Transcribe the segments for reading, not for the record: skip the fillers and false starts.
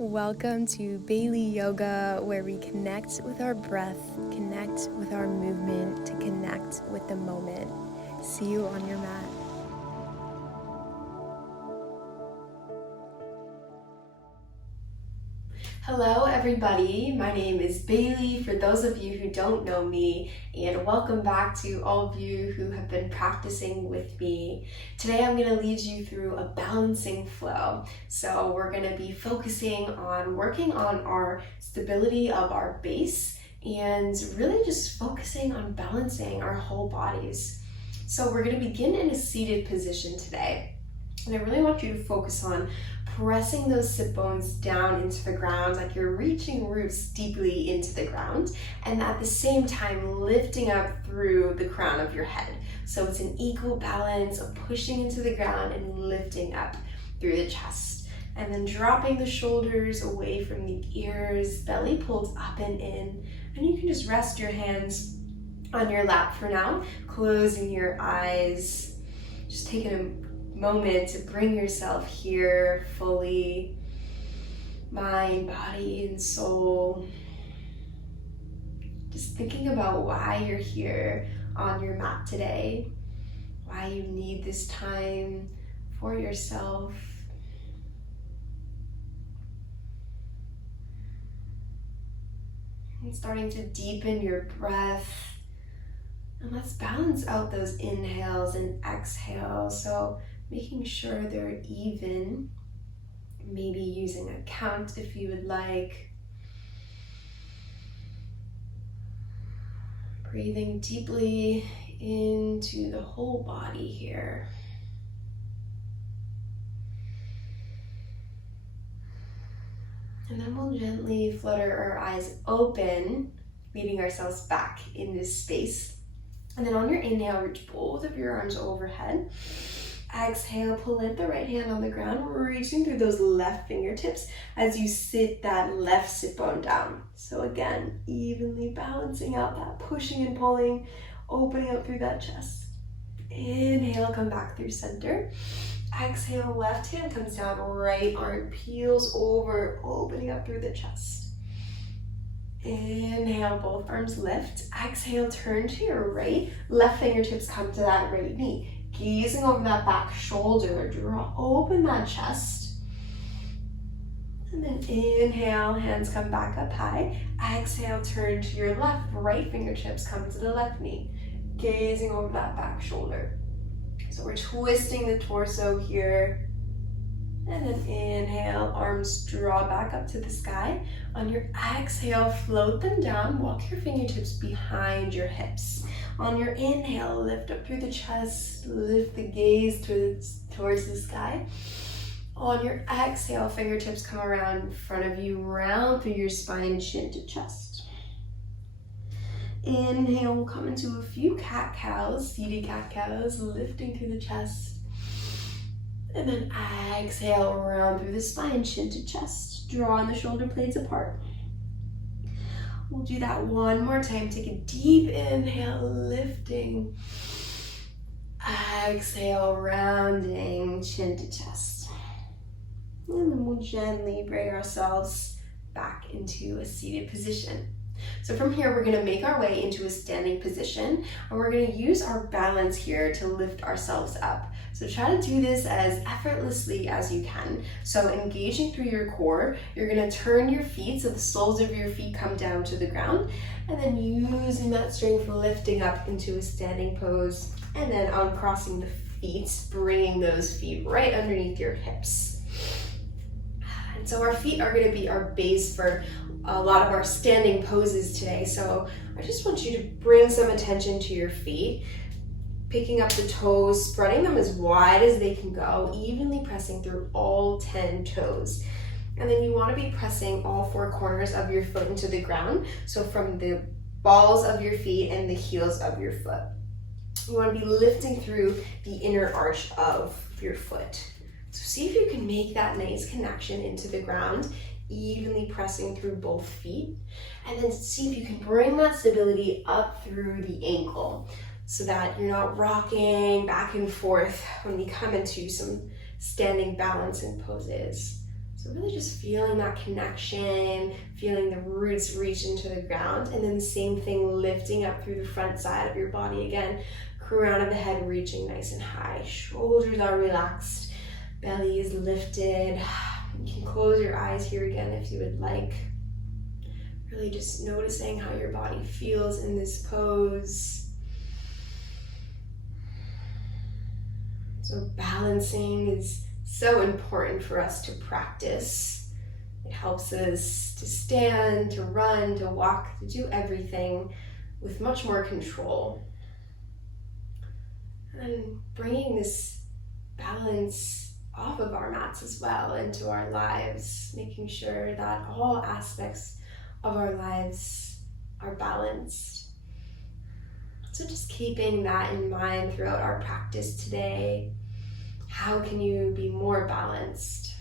Welcome to Baileyyyoga, where we connect with our breath, connect with our movement, to connect with the moment. See you on your mat. Hello everybody, my name is Bailey for those of you who don't know me, and welcome back to all of you who have been practicing with me. Today I'm going to lead you through a balancing flow. So we're going to be focusing on working on our stability of our base and really just focusing on balancing our whole bodies. So we're going to begin in a seated position today. And I really want you to focus on pressing those sit bones down into the ground, like you're reaching roots deeply into the ground, and at the same time lifting up through the crown of your head. So it's an equal balance of pushing into the ground and lifting up through the chest. And then dropping the shoulders away from the ears, belly pulled up and in. And you can just rest your hands on your lap for now, closing your eyes, just taking a moment to bring yourself here fully, mind, body, and soul. Just thinking about why you're here on your mat today, why you need this time for yourself. And starting to deepen your breath. And let's balance out those inhales and exhales. So making sure they're even, maybe using a count if you would like. Breathing deeply into the whole body here. And then we'll gently flutter our eyes open, leading ourselves back in this space. And then on your inhale, reach both of your arms overhead. Exhale, plant the right hand on the ground, reaching through those left fingertips as you sit that left sit bone down. So again, evenly balancing out that pushing and pulling, opening up through that chest. Inhale, come back through center. Exhale, left hand comes down, right arm peels over, opening up through the chest. Inhale, both arms lift. Exhale, turn to your right. Left fingertips come to that right knee. Gazing over that back shoulder, draw open that chest. And then inhale, hands come back up high. Exhale, turn to your left. Right fingertips come to the left knee. Gazing over that back shoulder. So we're twisting the torso here. And then inhale, arms draw back up to the sky. On your exhale, float them down. Walk your fingertips behind your hips. On your inhale, lift up through the chest. Lift the gaze towards the sky. On your exhale, fingertips come around in front of you, round through your spine, chin to chest. Inhale, we'll come into a few cat-cows, seated cat-cows, lifting through the chest. And then exhale, around through the spine, chin to chest. Drawing the shoulder blades apart. We'll do that one more time. Take a deep inhale, lifting. Exhale, rounding, chin to chest. And then we'll gently bring ourselves back into a seated position. So from here, we're gonna make our way into a standing position, and we're gonna use our balance here to lift ourselves up. So try to do this as effortlessly as you can. So engaging through your core, you're gonna turn your feet so the soles of your feet come down to the ground, and then using that strength, lifting up into a standing pose, and then uncrossing the feet, bringing those feet right underneath your hips. And so our feet are gonna be our base for a lot of our standing poses today. So I just want you to bring some attention to your feet, picking up the toes, spreading them as wide as they can go, evenly pressing through all 10 toes. And then you want to be pressing all 4 corners of your foot into the ground. So from the balls of your feet and the heels of your foot. You want to be lifting through the inner arch of your foot. So see if you can make that nice connection into the ground, evenly pressing through both feet. And then see if you can bring that stability up through the ankle so that you're not rocking back and forth when we come into some standing balancing poses. So really just feeling that connection, feeling the roots reach into the ground, and then the same thing, lifting up through the front side of your body again. Crown of the head reaching nice and high. Shoulders are relaxed. Belly is lifted. You can close your eyes here again if you would like. Really just noticing how your body feels in this pose. So balancing is so important for us to practice. It helps us to stand, to run, to walk, to do everything with much more control. And then bringing this balance off of our mats as well into our lives, making sure that all aspects of our lives are balanced. So just keeping that in mind throughout our practice today. How can you be more balanced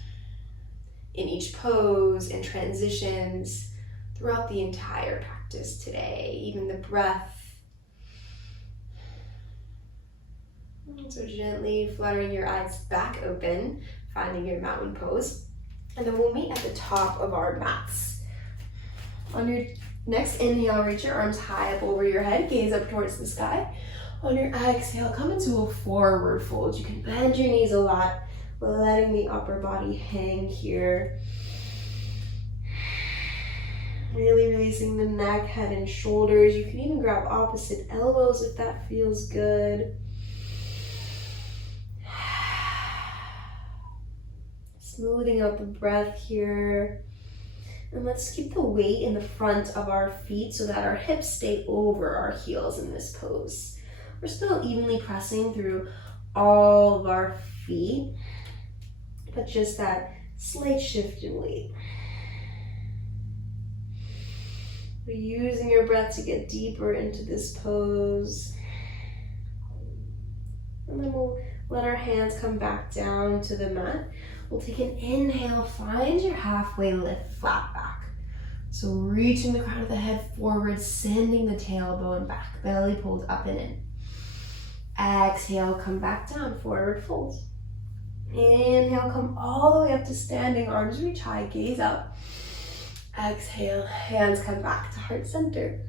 in each pose and transitions throughout the entire practice today, even the breath. So gently fluttering your eyes back open, finding your mountain pose. And then we'll meet at the top of our mats. On your next inhale, reach your arms high up over your head, gaze up towards the sky. On your exhale, come into a forward fold. You can bend your knees a lot, letting the upper body hang here. Really releasing the neck, head, and shoulders. You can even grab opposite elbows if that feels good. Smoothing out the breath here. And let's keep the weight in the front of our feet so that our hips stay over our heels in this pose. We're still evenly pressing through all of our feet, but just that slight shift in weight. We're using your breath to get deeper into this pose. And then we'll let our hands come back down to the mat. We'll take an inhale, find your halfway lift, flat back. So reaching the crown of the head forward, sending the tailbone back, belly pulled up and in. Exhale, come back down, forward fold. Inhale, come all the way up to standing, arms reach high, gaze up. Exhale, hands come back to heart center.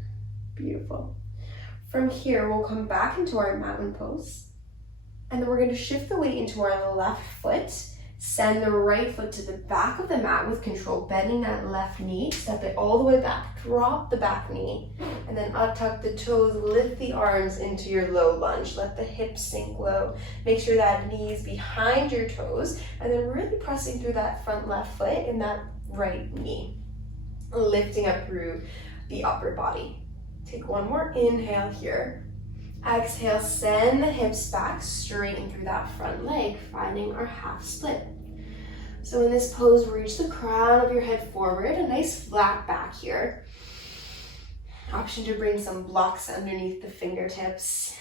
Beautiful. From here, we'll come back into our mountain pose. And then we're going to shift the weight into our left foot. Send the right foot to the back of the mat with control, bending that left knee, step it all the way back, drop the back knee, and then untuck the toes, lift the arms into your low lunge. Let the hips sink low. Make sure that knee is behind your toes, and then really pressing through that front left foot and that right knee. Lifting up through the upper body. Take one more inhale here. Exhale, send the hips back, straighten through that front leg, finding our half split. So in this pose, reach the crown of your head forward, a nice flat back here. Option to bring some blocks underneath the fingertips.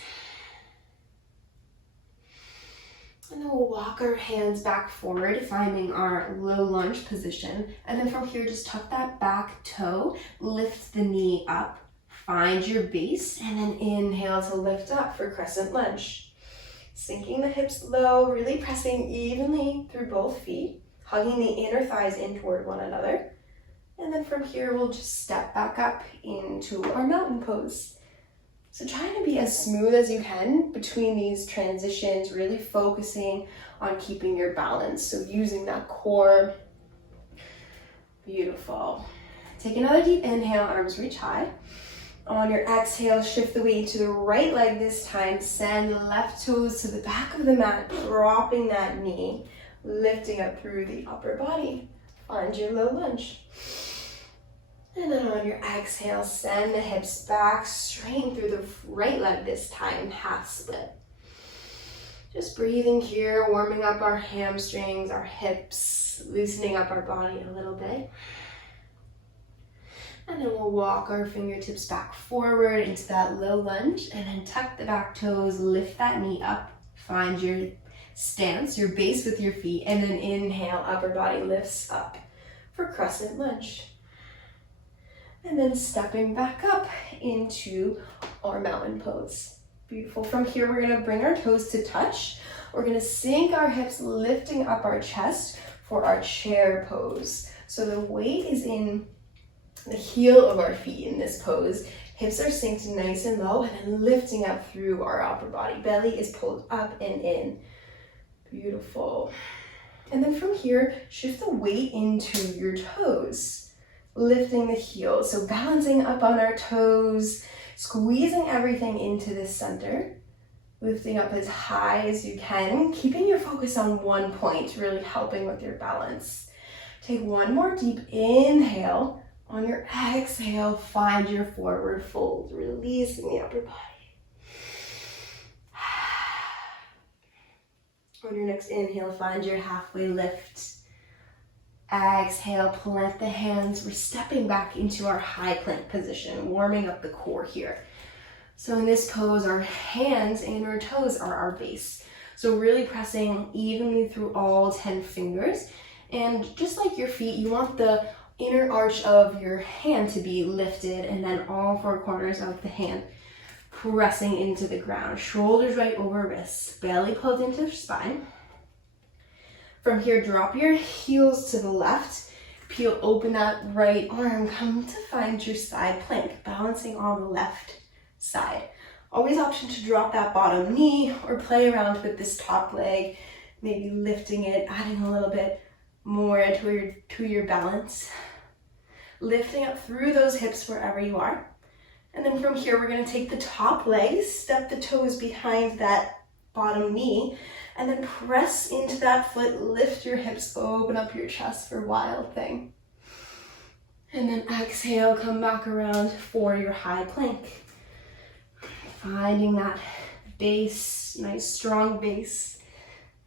And then we'll walk our hands back forward, finding our low lunge position. And then from here, just tuck that back toe, lift the knee up. Find your base and then inhale to lift up for crescent lunge. Sinking the hips low, really pressing evenly through both feet, hugging the inner thighs in toward one another. And then from here, we'll just step back up into our mountain pose. So trying to be as smooth as you can between these transitions, really focusing on keeping your balance. So using that core. Beautiful. Take another deep inhale, arms reach high. On your exhale, shift the weight to the right leg this time. Send the left toes to the back of the mat, dropping that knee, lifting up through the upper body. Find your low lunge. And then on your exhale, send the hips back, straighten through the right leg this time, half split. Just breathing here, warming up our hamstrings, our hips, loosening up our body a little bit. And then we'll walk our fingertips back forward into that low lunge and then tuck the back toes, lift that knee up, find your stance, your base with your feet, and then inhale, upper body lifts up for crescent lunge. And then stepping back up into our mountain pose. Beautiful. From here, we're gonna bring our toes to touch. We're gonna sink our hips, lifting up our chest, for our chair pose. So the weight is in the heel of our feet in this pose. Hips are synced nice and low and then lifting up through our upper body. Belly is pulled up and in. Beautiful. And then from here, shift the weight into your toes, lifting the heels. So balancing up on our toes, squeezing everything into the center, lifting up as high as you can, keeping your focus on one point, really helping with your balance. Take one more deep inhale. On your exhale, find your forward fold, releasing the upper body. On your next inhale, find your halfway lift. Exhale, plant the hands. We're stepping back into our high plank position, warming up the core here. So in this pose, our hands and our toes are our base. So really pressing evenly through all 10 fingers. And just like your feet, you want the inner arch of your hand to be lifted, and then all 4 corners of the hand pressing into the ground. Shoulders right over wrists, belly pulled into spine. From here, drop your heels to the left, peel open that right arm, come to find your side plank, balancing on the left side. Always option to drop that bottom knee or play around with this top leg, maybe lifting it, adding a little bit more to your balance. Lifting up through those hips wherever you are. And then from here, we're going to take the top leg, step the toes behind that bottom knee, and then press into that foot, lift your hips, open up your chest for wild thing. And then exhale, come back around for your high plank. Finding that base, nice strong base.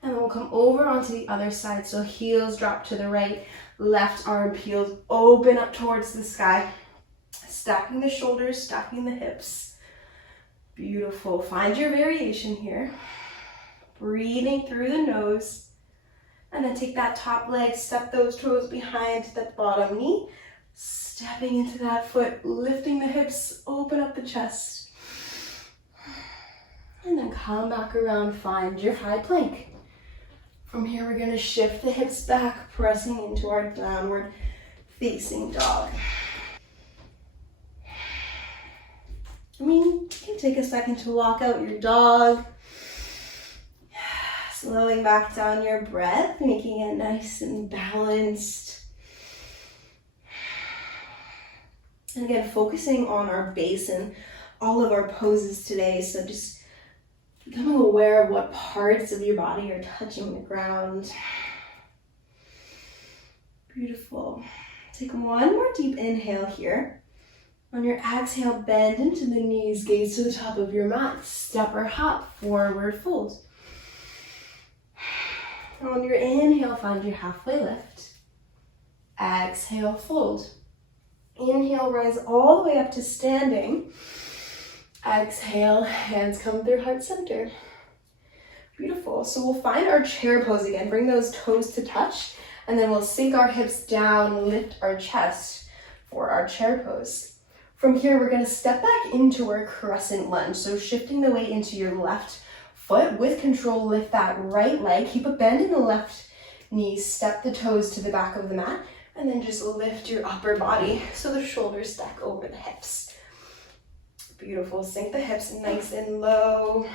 And then we'll come over onto the other side. So heels drop to the right, left arm peeled, open up towards the sky. Stacking the shoulders, stacking the hips. Beautiful. Find your variation here. Breathing through the nose. And then take that top leg, step those toes behind that bottom knee. Stepping into that foot, lifting the hips, open up the chest. And then come back around, find your high plank. From here, we're going to shift the hips back, pressing into our downward facing dog. You can take a second to walk out your dog. Slowing back down your breath, making it nice and balanced. And again, focusing on our base and all of our poses today. So just becoming aware of what parts of your body are touching the ground. Beautiful. Take one more deep inhale here. On your exhale, bend into the knees, gaze to the top of your mat. Step or hop, forward fold. On your inhale, find your halfway lift. Exhale, fold. Inhale, rise all the way up to standing. Exhale, hands come through heart center. Beautiful. So we'll find our chair pose again. Bring those toes to touch, and then we'll sink our hips down, lift our chest for our chair pose. From here, we're going to step back into our crescent lunge. So shifting the weight into your left foot with control, lift that right leg. Keep a bend in the left knee. Step the toes to the back of the mat, and then just lift your upper body so the shoulders stack over the hips. Beautiful. Sink the hips nice and low.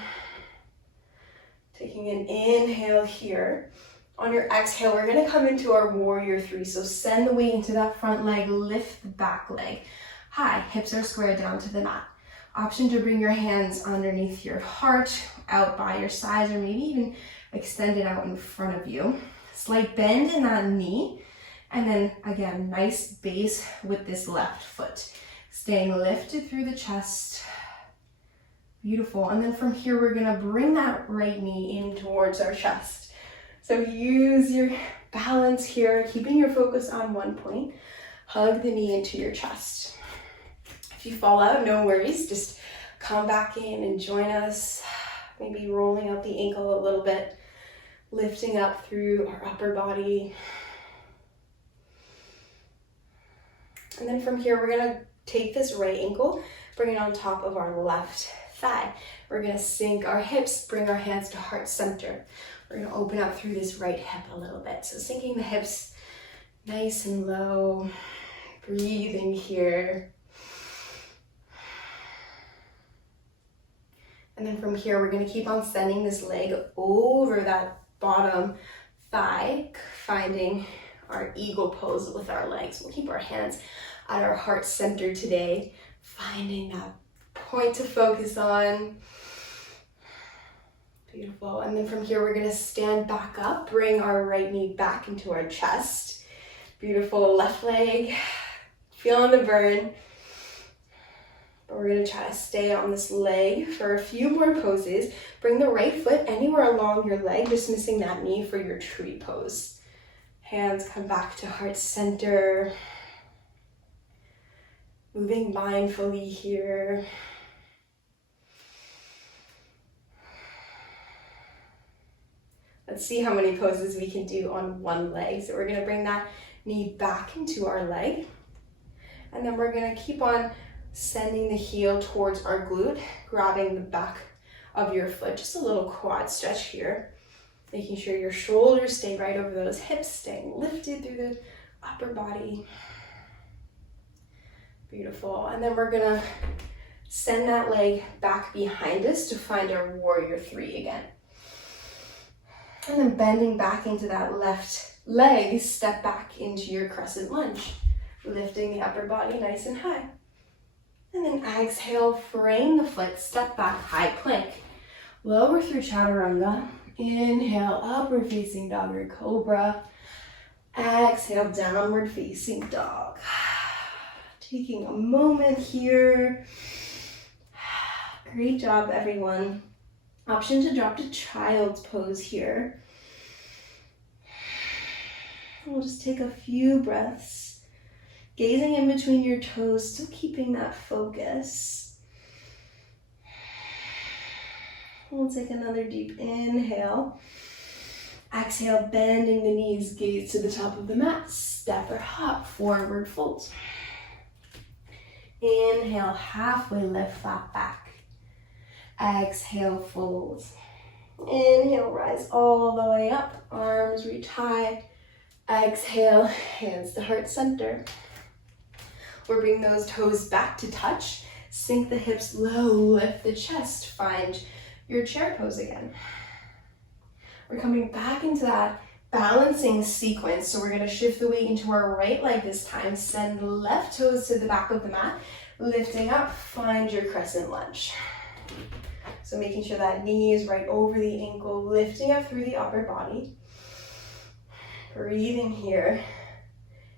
Taking an inhale here. On your exhale, we're going to come into our warrior 3. So send the weight into that front leg, lift the back leg. High, hips are squared down to the mat. Option to bring your hands underneath your heart, out by your sides, or maybe even extend it out in front of you. Slight bend in that knee. And then again, nice base with this left foot. Staying lifted through the chest. Beautiful. And then from here, we're going to bring that right knee in towards our chest. So use your balance here, keeping your focus on one point. Hug the knee into your chest. If you fall out, no worries. Just come back in and join us. Maybe rolling out the ankle a little bit. Lifting up through our upper body. And then from here, we're going to take this right ankle, bring it on top of our left thigh. We're gonna sink our hips, bring our hands to heart center. We're gonna open up through this right hip a little bit. So sinking the hips nice and low, breathing here. And then from here, we're gonna keep on sending this leg over that bottom thigh, finding our eagle pose with our legs. We'll keep our hands at our heart center today, finding that point to focus on. Beautiful. And then from here, we're gonna stand back up, bring our right knee back into our chest. Beautiful. Left leg, feeling the burn. But we're gonna try to stay on this leg for a few more poses. Bring the right foot anywhere along your leg, just missing that knee for your tree pose. Hands come back to heart center. Moving mindfully here. Let's see how many poses we can do on one leg. So we're gonna bring that knee back into our leg. And then we're gonna keep on sending the heel towards our glute, grabbing the back of your foot, just a little quad stretch here. Making sure your shoulders stay right over those hips, staying lifted through the upper body. Beautiful. And then we're gonna send that leg back behind us to find our warrior three again. And then bending back into that left leg, step back into your crescent lunge, lifting the upper body nice and high. And then exhale, frame the foot, step back, high plank. Lower through chaturanga. Inhale, upward facing dog or cobra. Exhale, downward facing dog. Taking a moment here. Great job, everyone. Option to drop to child's pose here. We'll just take a few breaths, gazing in between your toes, still keeping that focus. We'll take another deep inhale. Exhale, bending the knees, gaze to the top of the mat, step or hop, forward fold. Inhale, halfway lift, flat back. Exhale, fold. Inhale, rise all the way up, arms reach high. Exhale, hands to heart center. We'll bring those toes back to touch. Sink the hips low, lift the chest. Find your chair pose again. We're coming back into that balancing sequence. So we're gonna shift the weight into our right leg this time. Send the left toes to the back of the mat. Lifting up, find your crescent lunge. So making sure that knee is right over the ankle, lifting up through the upper body. Breathing here.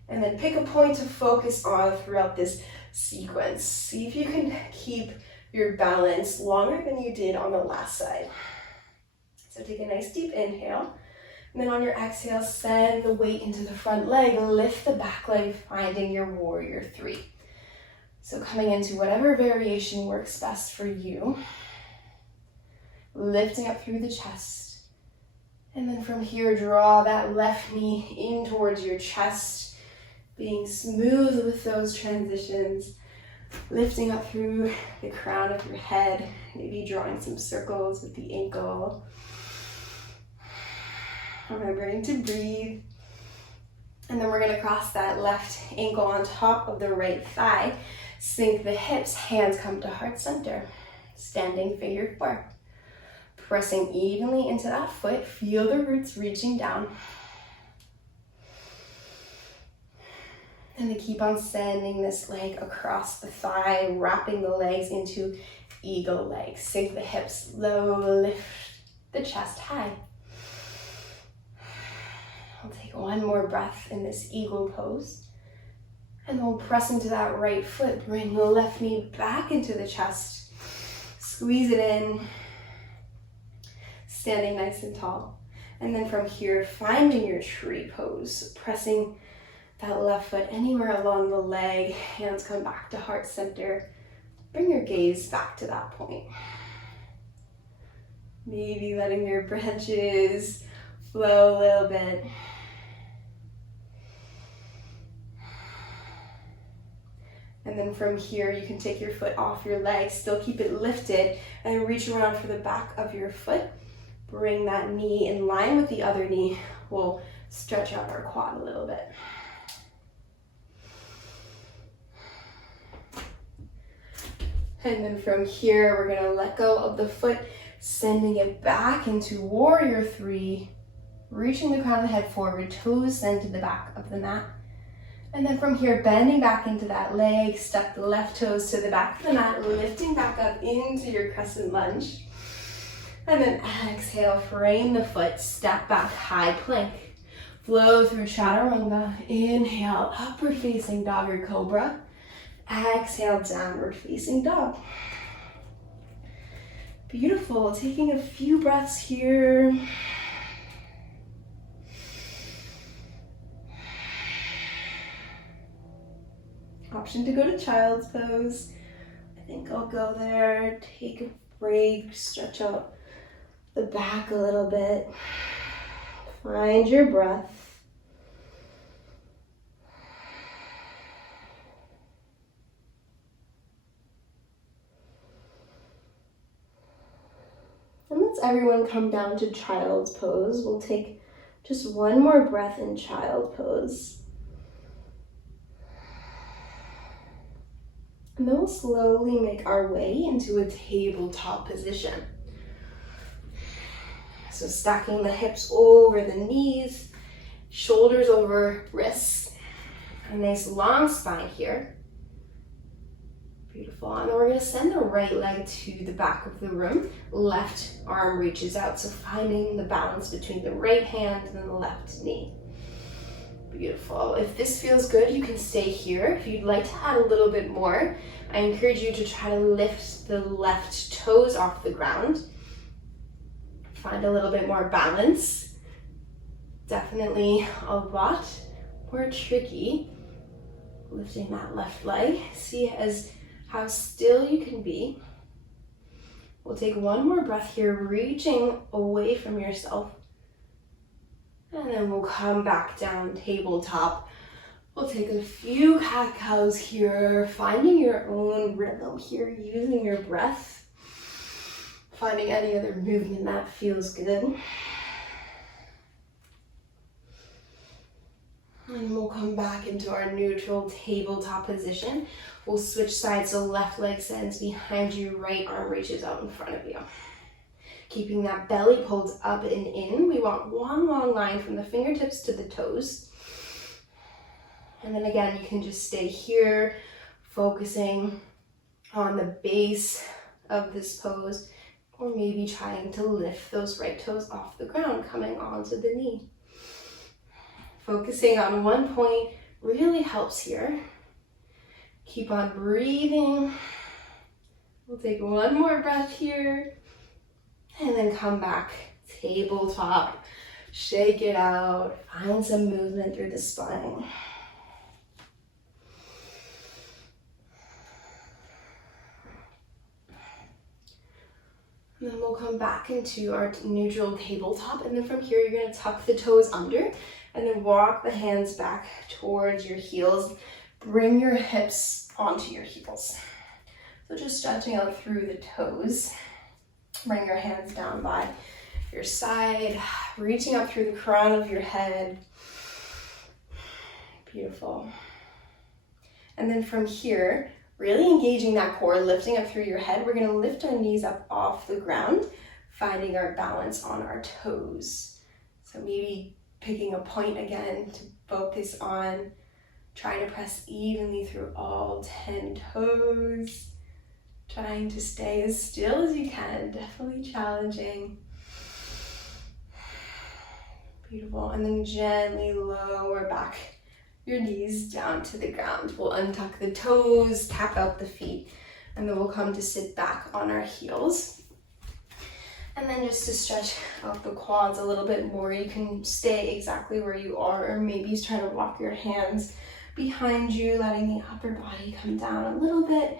And then pick a point to focus on throughout this sequence. See if you can keep your balance longer than you did on the last side. So take a nice deep inhale. And then on your exhale, send the weight into the front leg. Lift the back leg, finding your warrior three. So coming into whatever variation works best for you. Lifting up through the chest. And then from here, draw that left knee in towards your chest, being smooth with those transitions. Lifting up through the crown of your head, maybe drawing some circles with the ankle. Remembering to breathe. And then we're gonna cross that left ankle on top of the right thigh. Sink the hips, hands come to heart center. Standing figure four. Pressing evenly into that foot, feel the roots reaching down. And then keep on sending this leg across the thigh, wrapping the legs into eagle legs. Sink the hips low, lift the chest high. I'll take one more breath in this eagle pose. And we'll press into that right foot, bring the left knee back into the chest. Squeeze it in. Standing nice and tall. And then from here, finding your tree pose, pressing that left foot anywhere along the leg, hands come back to heart center. Bring your gaze back to that point. Maybe letting your branches flow a little bit. And And then from here, you can take your foot off your leg, still keep it lifted, and reach around for the back of your foot. Bring that knee in line with the other knee. We'll stretch out our quad a little bit. And then from here, we're gonna let go of the foot, sending it back into warrior three, reaching the crown of the head forward, toes send to the back of the mat. And then from here, bending back into that leg, step the left toes to the back of the mat, lifting back up into your crescent lunge. And then exhale, frame the foot, step back, high plank. Flow through chaturanga. Inhale, upward facing dog or cobra. Exhale, downward facing dog. Beautiful, taking a few breaths here. Option to go to child's pose. I think I'll go there, take a break, stretch out the back a little bit. Find your breath. And let's everyone come down to child's pose. We'll take just one more breath in child pose. And then we'll slowly make our way into a tabletop position. So stacking the hips over the knees, shoulders over wrists. A nice long spine here. Beautiful. And then we're going to send the right leg to the back of the room. Left arm reaches out. So finding the balance between the right hand and the left knee. Beautiful. If this feels good, you can stay here. If you'd like to add a little bit more, I encourage you to try to lift the left toes off the ground. Find a little bit more balance. Definitely a lot more tricky lifting that left leg. See how still you can be. We'll take one more breath here, reaching away from yourself. And then we'll come back down, tabletop. We'll take a few cat-cows here, finding your own rhythm here, using your breath. Finding any other movement that feels good. And we'll come back into our neutral tabletop position. We'll switch sides, so left leg sends behind you, right arm reaches out in front of you. Keeping that belly pulled up and in. We want one long line from the fingertips to the toes. And then again, you can just stay here, focusing on the base of this pose, or maybe trying to lift those right toes off the ground, coming onto the knee. Focusing on one point really helps here. Keep on breathing. We'll take one more breath here. And then come back, tabletop, shake it out, find some movement through the spine. And then we'll come back into our neutral tabletop, and then from here you're going to tuck the toes under, and then walk the hands back towards your heels. Bring your hips onto your heels. So just stretching out through the toes. Bring your hands down by your side, reaching up through the crown of your head. Beautiful. And then from here, really engaging that core, lifting up through your head, we're going to lift our knees up off the ground, finding our balance on our toes. So maybe picking a point again to focus on trying to press evenly through all 10 toes. Trying to stay as still as you can, definitely challenging. Beautiful, and then gently lower back your knees down to the ground. We'll untuck the toes, tap out the feet, and then we'll come to sit back on our heels. And then just to stretch out the quads a little bit more, you can stay exactly where you are, or maybe just try to walk your hands behind you, letting the upper body come down a little bit.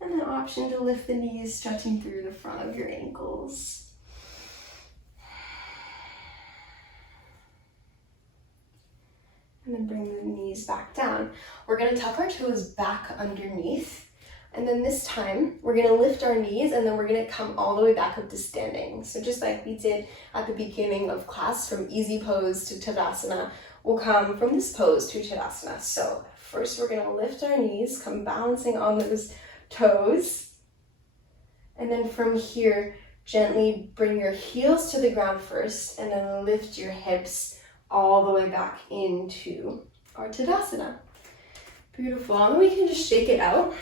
And then option to lift the knees, stretching through the front of your ankles. And then bring the knees back down. We're gonna tuck our toes back underneath. And then this time, we're gonna lift our knees and then we're gonna come all the way back up to standing. So just like we did at the beginning of class, from easy pose to Tadasana, we'll come from this pose to Tadasana. So first we're gonna lift our knees, come balancing on those toes. And then from here, gently bring your heels to the ground first and then lift your hips all the way back into our Tadasana. Beautiful. And then we can just shake it out.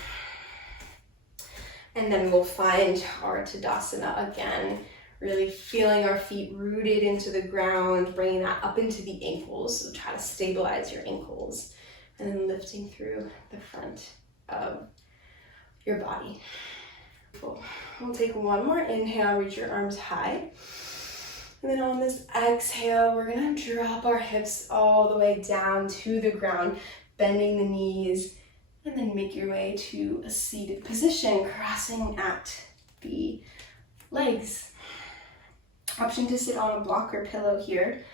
And then we'll find our Tadasana again, really feeling our feet rooted into the ground, bringing that up into the ankles. So try to stabilize your ankles and then lifting through the front of your body. Cool. We'll take one more inhale, reach your arms high. And then on this exhale, we're gonna drop our hips all the way down to the ground, bending the knees, and then make your way to a seated position, crossing at the legs. Option to sit on a block or pillow here.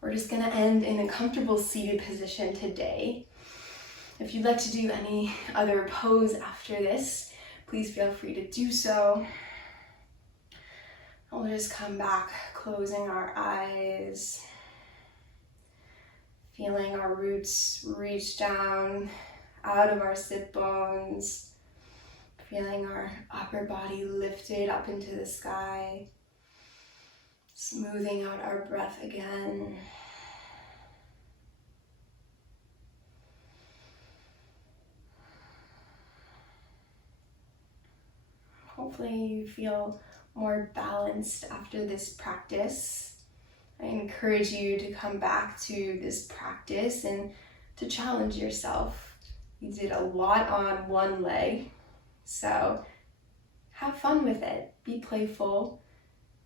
We're just gonna end in a comfortable seated position today. If you'd like to do any other pose after this, please feel free to do so. We'll just come back, closing our eyes, feeling our roots reach down out of our sit bones, feeling our upper body lifted up into the sky, smoothing out our breath again. Hopefully you feel more balanced after this practice. I encourage you to come back to this practice and to challenge yourself. You did a lot on one leg, so have fun with it. Be playful.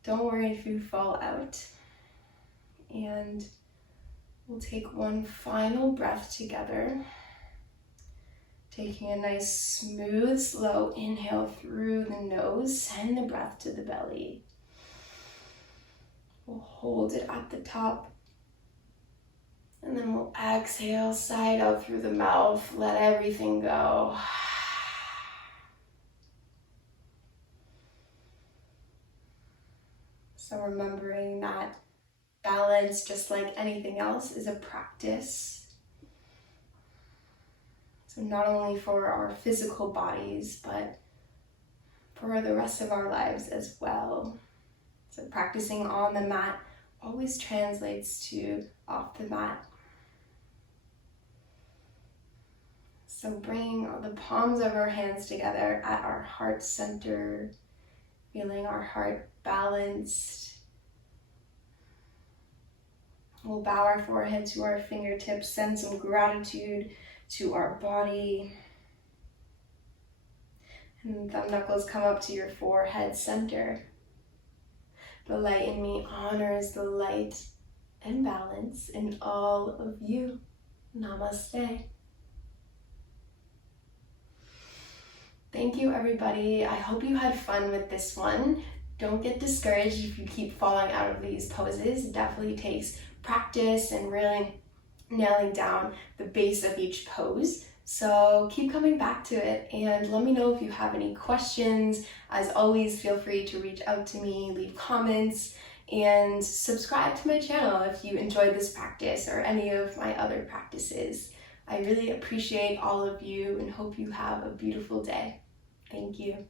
Don't worry if you fall out. And we'll take one final breath together. Taking a nice, smooth, slow inhale through the nose, send the breath to the belly. We'll hold it at the top. And then we'll exhale, side out through the mouth, let everything go. So remembering that balance, just like anything else, is a practice. So not only for our physical bodies, but for the rest of our lives as well. So practicing on the mat always translates to off the mat. So bringing the palms of our hands together at our heart center, feeling our heart balanced. We'll bow our forehead to our fingertips, send some gratitude to our body. And thumb knuckles come up to your forehead center. The light in me honors the light and balance in all of you. Namaste. Thank you, everybody. I hope you had fun with this one. Don't get discouraged if you keep falling out of these poses. It definitely takes practice and really nailing down the base of each pose. So keep coming back to it and let me know if you have any questions. As always, feel free to reach out to me, leave comments, and subscribe to my channel if you enjoyed this practice or any of my other practices. I really appreciate all of you and hope you have a beautiful day. Thank you.